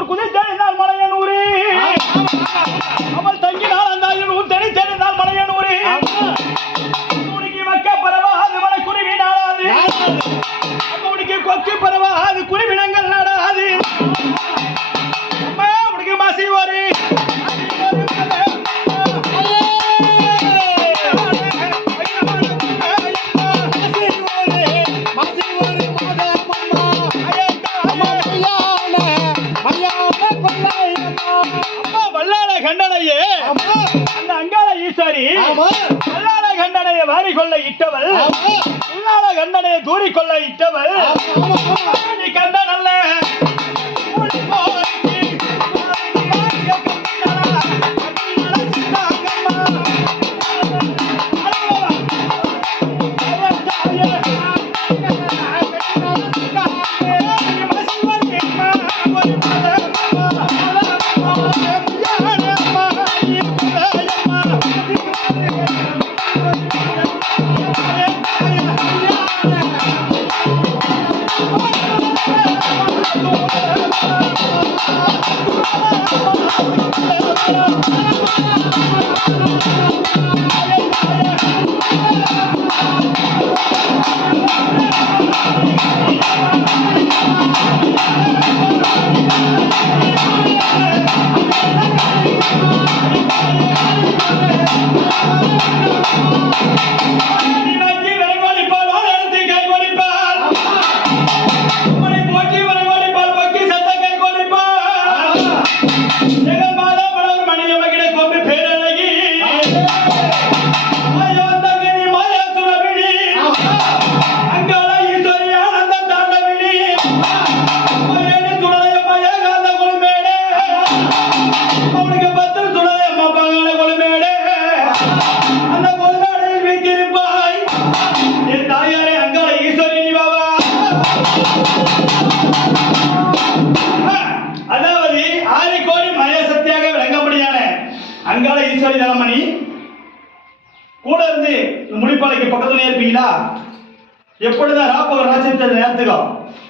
குன்னூர் குதித்தெழுந்தால் மலையனூரு அவள் தங்கினால் அந்த ஊர் தனி தெரிந்தால் மலையனூரு குன்னூருக்கு மக்க பரவா அது மலை குருவி நாடாது அம்மனுக்கு கொக்கு பரவா அது குருவினங்கள் நாடாது அம்மா உனக்கு மாசி ஒரு அந்த அங்காள ஈஸ்வரி வல்லாள கண்டனையை வாரி கொள்ள இட்டவள் உள்ளாள கண்டனையை தூரி கொள்ள இட்டவள் நீ கண்ட நல்ல அங்காள ஈஸ்வரி தனமணி கூட இருந்து முடிப்பாளைக்கு பக்கத்துல இருப்பீங்களா? எப்பொழுதுதான் ராப்பவர் ராசித்த நேரத்துக்கோ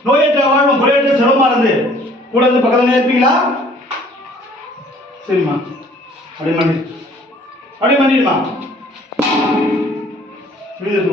நோயற்ற வாழ்வும் குறையற்ற செலவுமா இருந்து கூட இருந்து பக்கத்துல இருப்பீங்களா? சரிம்மா, அப்படி பண்ணிடுமா. விழுது